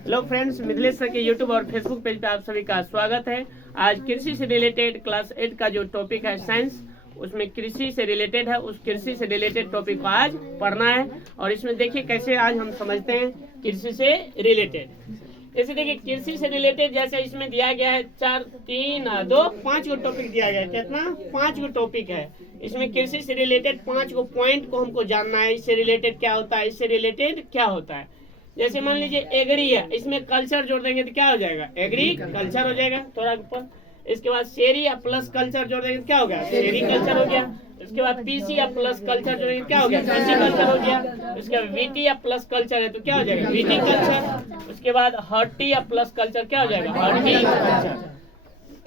Hello friends, Mithilesh sir के YouTube और Facebook page पे आप सभी का स्वागत है। आज कृषि से रिलेटेड क्लास 8 का जो टॉपिक है साइंस, उसमें कृषि से रिलेटेड है। उस कृषि से रिलेटेड टॉपिक को आज पढ़ना है और इसमें देखिए कैसे आज हम समझते हैं कृषि से रिलेटेड। जैसे देखिए कृषि से रिलेटेड जैसे इसमें दिया गया है 4, 3, 2, 5 गो टॉपिक दिया गया है। कितना? 5 गो टॉपिक है। इसमें कृषि से रिलेटेड 5 गो पॉइंट को हमको जानना है। इससे रिलेटेड क्या होता है, इससे रिलेटेड क्या होता है। जैसे मान लीजिए एग्री है, इसमें कल्चर जोड़ देंगे तो क्या हो जाएगा? एग्री कल्चर हो जाएगा थोड़ा ऊपर। इसके बाद शेरी या प्लस कल्चर जोड़ देंगे तो क्या हो गया? शेरी कल्चर हो गया। उसके बाद पीसी या प्लस कल्चर जोड़ेंगे क्या हो गया? पीसी कल्चर हो गया। उसके बाद वीटी या प्लस कल्चर है तो क्या हो जाएगा? VT culture. उसके बाद हर्टी या प्लस कल्चर क्या हो जाएगा? Hearty culture.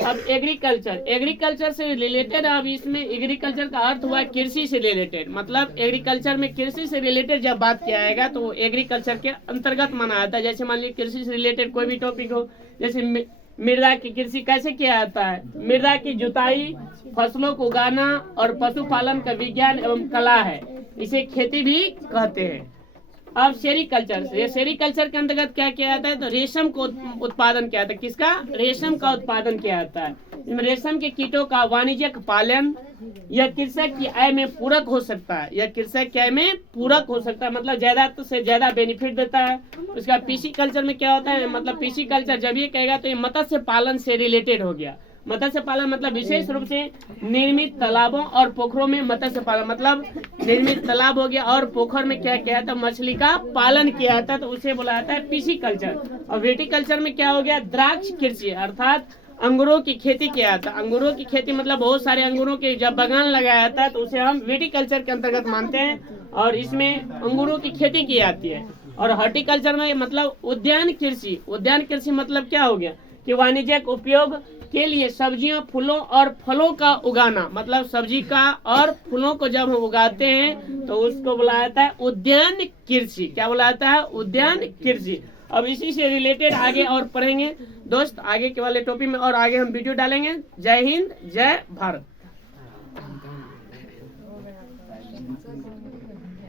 अब एग्रीकल्चर से रिलेटेड, अब इसमें एग्रीकल्चर का अर्थ हुआ कृषि से रिलेटेड। मतलब एग्रीकल्चर में कृषि से रिलेटेड जब बात किया जाएगा तो एग्रीकल्चर के अंतर्गत माना जाता है। जैसे मान लीजिए कृषि से रिलेटेड कोई भी टॉपिक हो, जैसे मृदा की कृषि कैसे किया जाता है, मृदा की जुताई, फसलों को उगाना और पशुपालन का विज्ञान एवं कला है, इसे खेती भी कहते हैं। अब सेरीकल्चर, ये सेरीकल्चर के अंतर्गत क्या किया जाता है तो रेशम को उत्पादन किया जाता है। किसका? रेशम का उत्पादन किया जाता है। इसमें रेशम के कीटों का वाणिज्यिक पालन यह कृषक की आय में पूरक हो सकता है। यह कृषक की आय में पूरक हो सकता है, मतलब ज्यादा से ज्यादा बेनिफिट देता है। उसका पीसी कल्चर में क्या होता है, मतलब पीसी कल्चर जब ये कहेगा तो ये मत्स्य पालन से रिलेटेड हो गया। मत्स्य पालन मतलब विशेष रूप से निर्मित तालाबों और पोखरों में मत्स्य पालन, मतलब निर्मित तालाब हो गया और पोखर में क्या किया जाता है? मछली का पालन किया जाता है, तो उसे बोला जाता है पीसी कल्चर। और विटीकल्चर में क्या हो गया? द्राक्ष कृषि, अर्थात अंगूरों की खेती किया जाता है। अंगूरों की खेती मतलब बहुत सारे अंगूरों के जब बागान लगाया जाता है तो उसे हम विटीकल्चर के अंतर्गत मानते हैं और इसमें अंगूरों की खेती की जाती है। और हॉर्टिकल्चर में मतलब उद्यान कृषि। उद्यान कृषि मतलब क्या हो गया कि वाणिज्यिक उपयोग के लिए सब्जियों, फूलों और फलों का उगाना, मतलब सब्जी का और फूलों को जब हम उगाते हैं तो उसको बुलाया जाता है उद्यान कृषि। क्या बुलाया जाता है? उद्यान कृषि। अब इसी से रिलेटेड आगे और पढ़ेंगे दोस्त, आगे के वाले टॉपिक में और आगे हम वीडियो डालेंगे। जय हिंद, जय भारत।